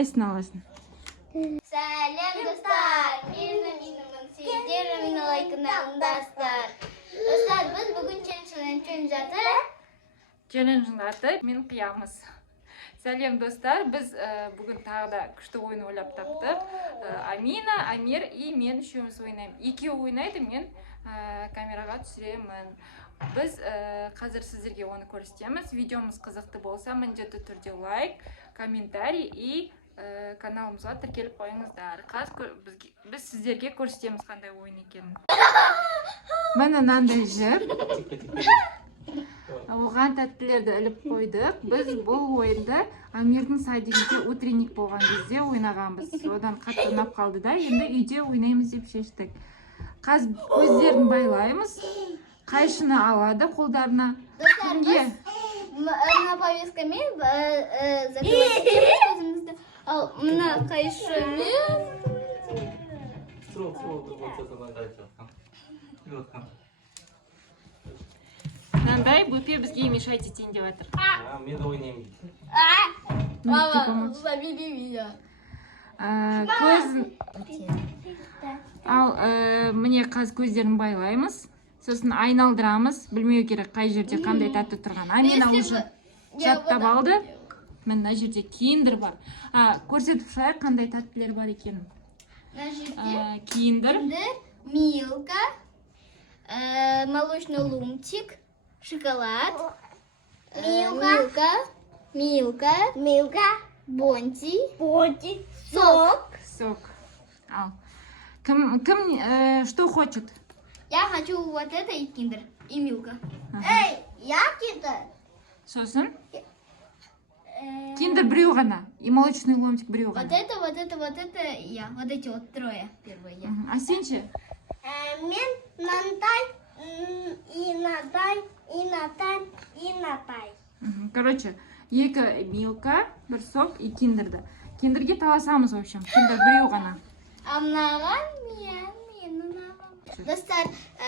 Қайсысын аласың? Сәлем достар, менің сіздер менің лайкындарыңдасыздар. Достар, біз бүгін челлендж жатыр. Челлендждің аты мен қиямыз. Сәлем достар, біз бүгін тағы да күшті ойын ойлап таптық. Амина, Амир и мен үшеуміз ойнаймыз. Екеуі ойнайды, мен камераға түсіремін. Біз қазір сіздерге оны көрсетеміз. Видеомыз қызықты болса, міндетті түрде лайк, комментарий и каналымызға тіркеліп қойыңыздар. Біз сіздерге көрсетеміз қандай ойын екенін. Міне мынандай жіп. Оған тәттілерді іліп қойдық. Біз бұл ойынды Амирдің садигінде утренник болған кезде ойнағанбыз. Одан қатты ұнап қалды да, енді үйде ойнаймыз деп шештік. Қазір көздерін байлаймыз. Қайшыны алады қолдарына. Кімге? Мына повесткамен закрывать көзімізді. Ал мына қайшымен Мынандай бөпе бізге мешать етейін деп жатыр. Мен ойнаймын. Мама, забери меня. Ал міне қазір көздерін байлаймыз. Сосын айналдырамыз. Білмеу керек қай жерде қандай тәтті тұрған. Амина уже жаттап алды. Мына жерде киндер бар. Көрсетіп шығайық қандай тәттілер бар екенін. Киндер, Милка, молочный ломтик, шоколад, Милка, Бонти, сок. Ал. Кім что хочет? Я хочу вот это и киндер, и Милка. Я киндер. Сосын? Киндер біреу ғана. И молочный ломтик біреу ғана. Вот это я. Вот эти вот трое. Первые я. А сен ше? Мен Натай. Короче, екі Милка, бір сок и киндерді. Киндерге таласамыз, в общем. Киндер біреу ғана. А мынаған мен. Достар,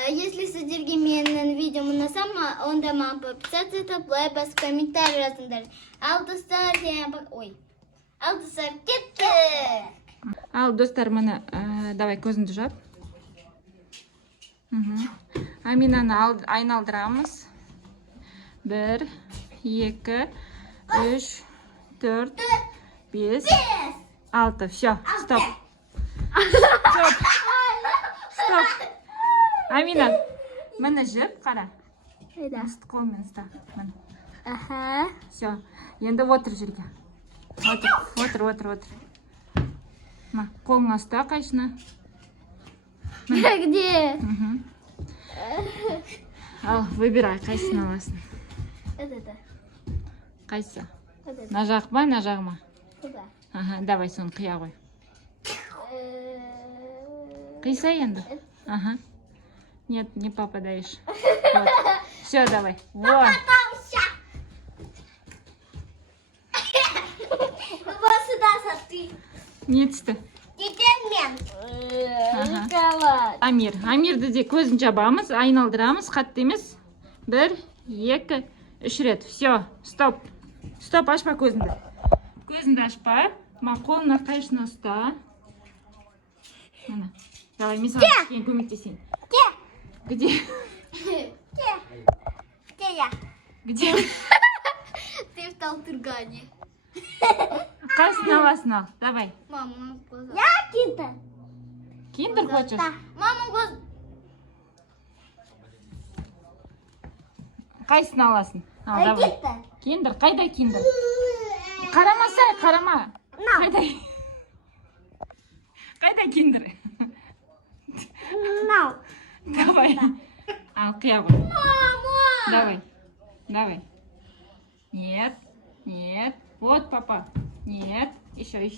если сіздерге менің видеом ұнаса, онда маған подписаться етіп, лайк басып комментарий жазыңдар. Ал достар, кеттік! Ал достар, міне, давай көзіңді жап. Аминаны айналдырамыз. 1, 2, 3, 4, 5, 6. Все, стоп. Стоп. Амина, мені жіп, қара. Қолмен ұста. Все, енді отыр жерге. Отыр. Қолыңа ұста қайшыны. Где? Ал, выбирай, қайсысын аласың. Это. Қайсы? На жақ ба, на жақ ма? Куда? Давай соны қия қой. Қиса енді? Нет, не попадаешь. Вот. Все, давай. Вот. Не түсті? Амирді де көзін жабамыз, айналдырамыз, қатты емес. 1, 2, 3 рет. Все, стоп. Стоп, ашпа көзінді. Көзінді ашпа. Қолына қайшыны ұста. Давай, мен саған кейін көмектесейін. Где? Где я? Где? Ты в Талтыргане. Қайсысын аласың ал? Давай. Мама, у нас глаза. Я киндер. Киндер хочешь? Мама, глаза. Қайсысын аласың? Давай. Киндер, қайда киндер? Қарамаса, қарама. Қайда киндер? Давай. Ал, қия ғой. Мама! Давай. Нет. Вот, папа. Нет. Еще.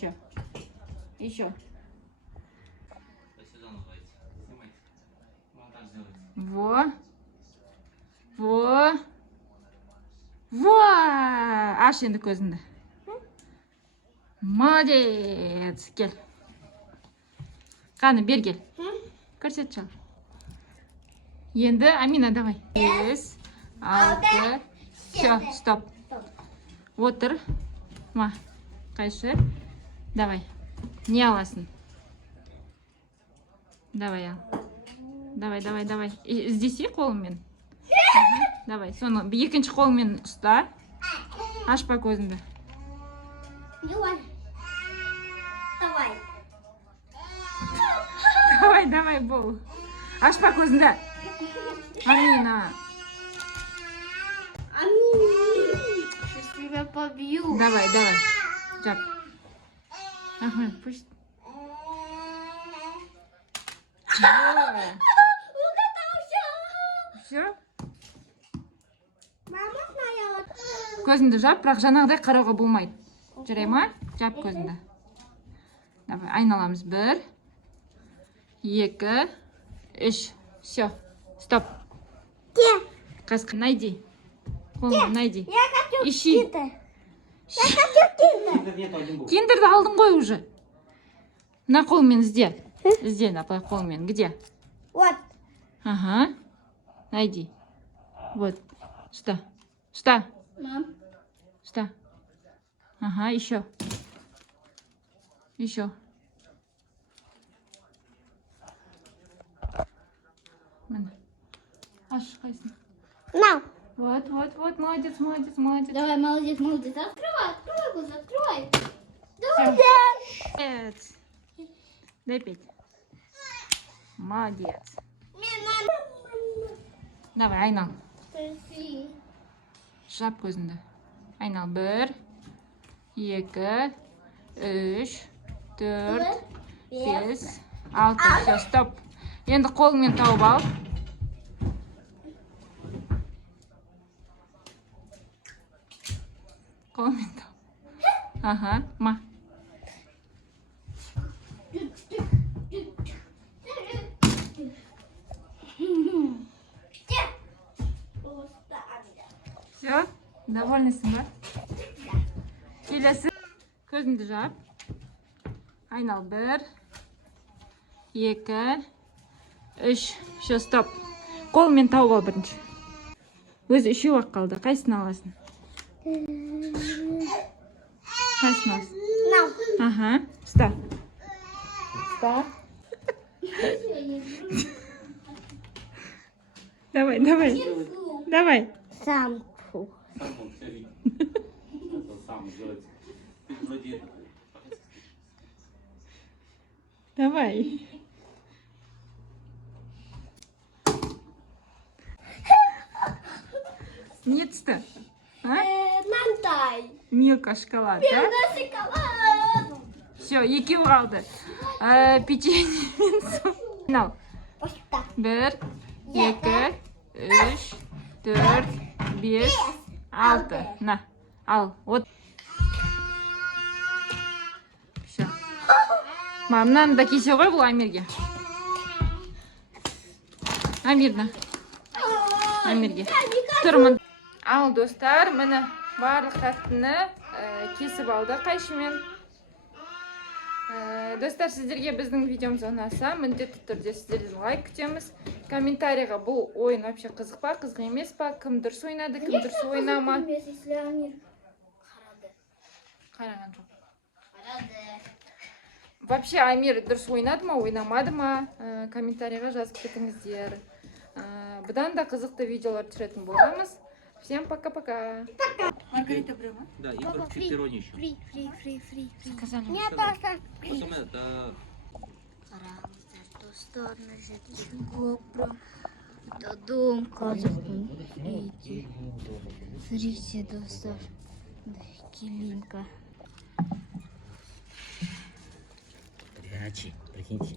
Во. Аш енді көзіңді. Молодец. Кел. Қаны, бер кел. Көрсет шал. Енді, Амина, давай. 5, 6. Все, стоп. Отыр. Қайшы. Давай. Не аласың. Давай ал. Давай. Іздесей қолыңмен. Давай, соны екінші қолыңмен ұста. Ашпа көзіңді. Давай, бол. Ашпа көзіңді. Амина. Сейчас тебя побью. Давай. Жап. Ага, пусть. Все? Мама знает. Көзіңді жап, бірақ жаңағыдай қарауға болмайды. Жарай ма? Жап көзіңді. Давай, айналамыз. 1, 2, 3. Все. Стоп. Где? Қасқы, найди. Қолыңды найди. Я хочу Ищи. киндер. Я хочу киндер. Киндерді алдың ғой уже. На қолыңмен ізде. Ізде, напай қолыңмен. Где? Вот. Ага. Найди. Вот. Что? Мам. Что? Ага, еще. Міне. Аш, қайсың? На. Вот. Молодец. Давай, молодец. Открывай глаза, открывай. Давай. Молодец. Дай 5. Молодец. Давай, айнал. Жап көзіңді. Айнал. 1, 2, 3, 4, 5, 6. Все, стоп. Енді қолыңмен тауып ал. Қолыңмен тауып. Ага, ма. Все, довольныйсың ба? Келесі. Көзіңді жап. Айнал. 1, 2, 3. Все, стоп. Қолыңмен тауып ал бірінші. Өзі үшеу ақ қалды. Қайсысын аласың? На. Ага, ұста. Давай. Сам. Давай. Не түсті? Нандай. Милка шоколад, да? Шоколад. Все, екеу қалды. Печенье мен су. Айнал. 1, 2, 3, 4, 5, 6. На, ал. Вот. Все. Мамнан да кесе ғой бұл Амирге. Амирге. Тұрмын. Ал, достар, міне барлық тәттіні кесіп алды қайшымен. Достар, сіздерге біздің видеомыз ұнаса, міндетті түрде сіздерден лайк күтеміз. Комментарийға бұл ойын вообще қызық па, қызық емес па, кім дұрыс ойнады, кім дұрыс ойнама. Қараған жоқ. Вообще Амир дұрыс ойнады ма, ойнамады ма, комментарийға жазып кетіңіздер. Бұдан да қызықты видеолар түсіретін боламыз. Всем пока-пока. Маргарита прямо? Да, и пепперони еще. Фри. Сказали. Мне тоже. Потом это... Қараңыздар, достар, мына жерде GoPro. Это дом қазақтың үйде. Смотрите, достар. Килинка. Горячий, прикиньте.